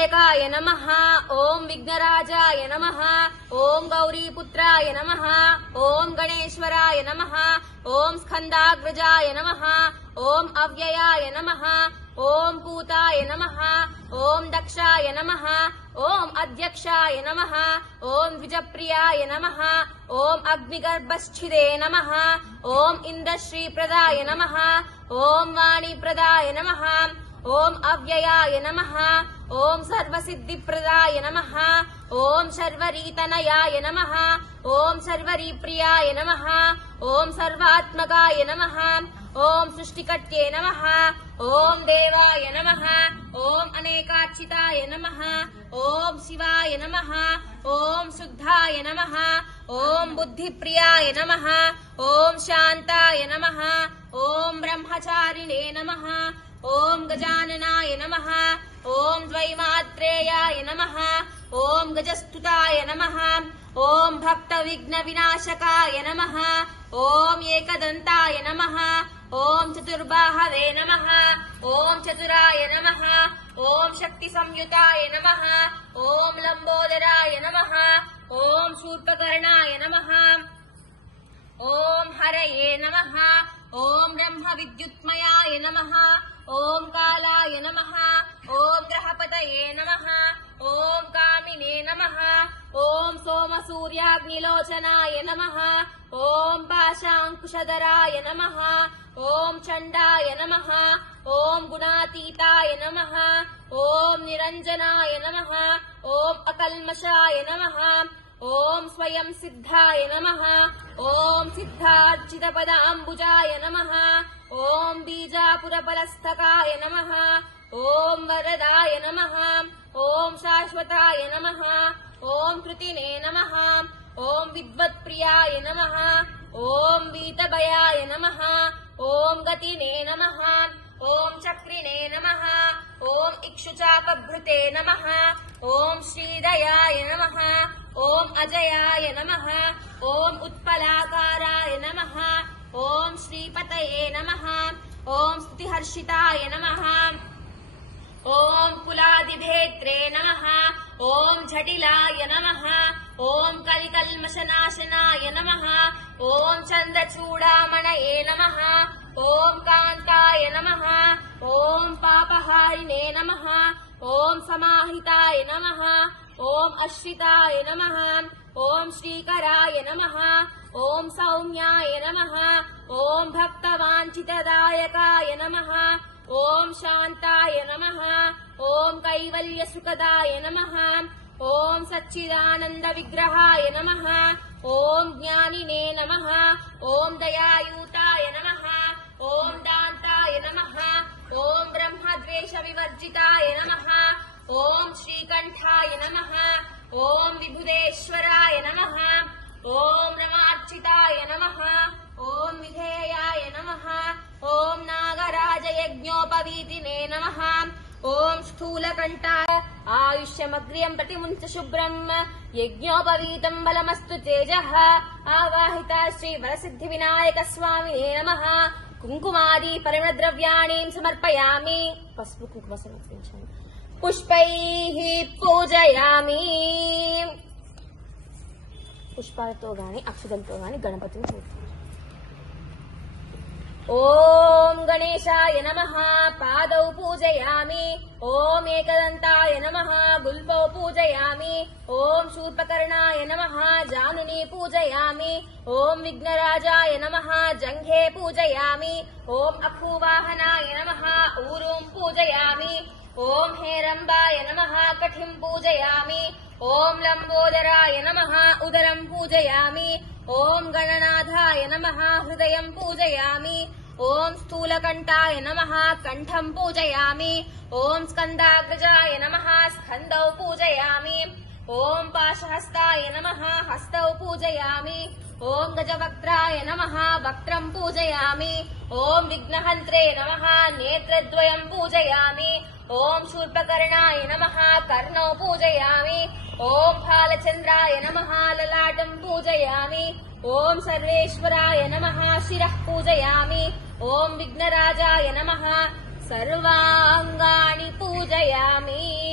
विनायकाय नमः। ओम विघ्नराजाय नमः। ओम गौरीपुत्राय नमः। ओम गणेश्वराय नमः। ओम स्कंदाग्रजाय नमः। ओम अव्ययाय नमः। ओम पूताय नमः। ओम दक्षाय नमः। ओम अध्यक्षाय नमः। ओम द्विजप्रियाय नमः। ओम अग्निगर्भश्छिदे नमः। ओम इंद्रश्रीप्रदाय नमः। ओम वाणीप्रदाय नमः। ओम अव्ययाय नमः। ओम सर्वसिद्धिप्रदाय नमः। ओम शर्वरीतनयाय नमः। ओम शर्वरीप्रियाय नमः। ओम सर्वात्मकाय नमः। ओम सृष्टिकर्त्ये नमः। ओम देवाय नमः। ओम अनेकाच्युताय नमः। ओम शिवाय नमः। ओम शुद्धाय नमः। ओम बुद्धिप्रियाय नमः। ओम शांताय नमः। ओम ब्रह्मचारिणे नमः। ओम गजाननाय नमः। ओम द्वैमात्रेयाय नमः। ओम गजस्तुताय नमः। ओम भक्त विघ्न विनाशकाय नमः। ओम एकदंताय नमः। ओम चतुर्बाहवे नमः। ओम चतुराय नमः। ओम शक्ति संयुताय नमः। ओम लंबोदराय नमः। ओम शूर्पकर्णाय नमः। ओम हरये नमः। ओम ब्रह्म विद्युत्मयाय नमः। ओम कालाय नमः। ओम ग्रहपतये नमः। ओम कामिने नमः। ओम सोम सूर्याग्निलोचनाय नमः। ओम पाशांकुशधराय नमः। ओम चंडाय नमः। ओम गुणातीताय नमः। ओम निरंजनाय नमः। ओम अकल्मषाय नमः। ओम स्वयं सिद्धाय नमः। ओम सिद्धार्चितपदाम्बुजाय नमः। ओम बीजापुरपलस्तकाय नमः। ओम वरदाय नमः। ओम शाश्वताय नमः। ओम कृतिने नमः। ओम विद्वत्प्रियाय नमः। ओम वीतभयाय नमः। ओम गतिने नमः। ओम चक्रिणे नमः। ओम इक्षुचापभृते नमः। ओम श्रीदयाय नमः। ओम अजयाय नमः। ओम उत्पलाकाराय नमः। ओम श्रीपतये नमः। ओम स्तुतिहर्षिताय नमः। ओम कुलादिभेत्रे नमः। ओम झटिलाय नमः। ओम कलिकल्मषनाशनाय नमः। ओम चन्द्रचूडामणये नमः। ओम कान्ताय नमः। ओम पापहारिणे नमः। ओम समाहिताय नमः। ओम अश्रिताय नमः। ओम श्रीकराय नमः। ओम सौम्याय नमः। ओम भक्तवाञ्छितदायकाय नमः। ओम शांताय नमः। ओम कैवल्यसुखदाय नमः। ओम सच्चिदानंद विग्रहाय नमः। ओम ज्ञानिने नमः। ओम दयायूताय नमः। ओम दान्ताय नमः। ओम ब्रह्मद्वेष विवर्जिताय नमः। ओम श्रीकंठाय नमः। ओम विबुधेश्वराय नमः। ओम रमार्चिताय नमः। ओम विधेयाय नमः। ओम नागराजयज्ञोपवीतिने नमः। ओम स्थूलकंठाय आयुष्यमग्र्यं प्रतिमुञ्च शुभ्रम् यज्ञोपवीतं बलमस्तु तेजः आवाहिता श्रीवरसिद्धिविनायक स्वामिने नमः। कुङ्कुमादि परिमलद्रव्याणि समर्पयामि। पసుపు కుంకుమ సమర్పించామి। పుష్పైః పూజయామి। పుష్పాలతో గాని అక్షతలతో గాని గణపతిని పూజించాలి। ओम गणेशाय नमः। पादौ पूजयामि। ओम एकदंताय नमः। गुल्पौ पूजयामि। ओम शूर्पकर्णाय नमः। जानुनी पूजयामि। ओम विघ्नराजाय नमः। जंघे पूजयामि। ओम अखुवाहनाय नमः। ऊरुं पूजयामि। ओम हेरंबाय नमः। कठिं पूजयामि। ओम लंबोदराय नमः। उदरं पूजयामि। ओम गणनाथाय नमः। हृदयं पूजयामि। ओम स्थूलकंठाय नमः। कंठं पूजयामि। ओम स्कंदाग्रजाय नमः। स्कंदौ पूजयामि। ओम पाशहस्ताय नमः। हस्तौ पूजयामि। ओम गजवक्त्राय नमः। वक्त्रं पूजयामि। ओम विघ्नहन्त्रे नमः। नेत्रद्वयं पूजयामि। ओम शूर्पकर्णाय नमः। कर्णौ पूजयामि। ओम फालचन्द्राय नमः। ललाटं पूजयामि। ओम सर्वेश्वराय नमः। शिरः पूजयामि। ओम विघ्नराजाय नमः। सर्वांगानि पूजयामि।